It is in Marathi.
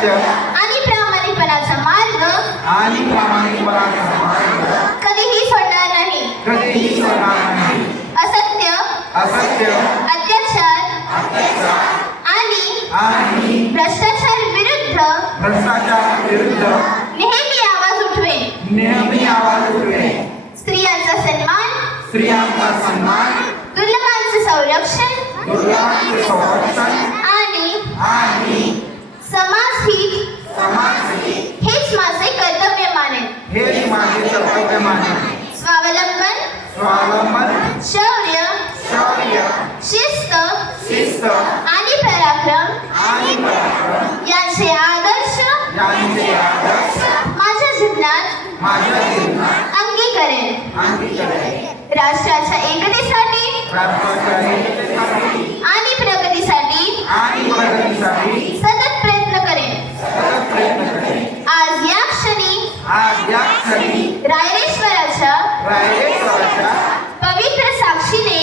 सत्य आणि प्रामाणिकपणाचा मार्ग कधीही सोडणार नाही. असत्य, अत्याचार आणि भ्रष्टाचार विरुद्ध नेहमी आवाज उठवेन. स्त्रियांचा सन्मान, दुर्लभांचे संरक्षण आणि समाजहित हेच माझे कर्तव्य मानेन. स्वावलंबन, शौर्य, शिस्त आणि पराक्रम यांचे आदर्श माझ्या जीवनात अंगीकरेन. राष्ट्राच्या एकतेसाठी आणि प्रगतीसाठी सतत प्रयत्न करेन. आज या क्षणी रायरेश्वराच्या पवित्र साक्षीने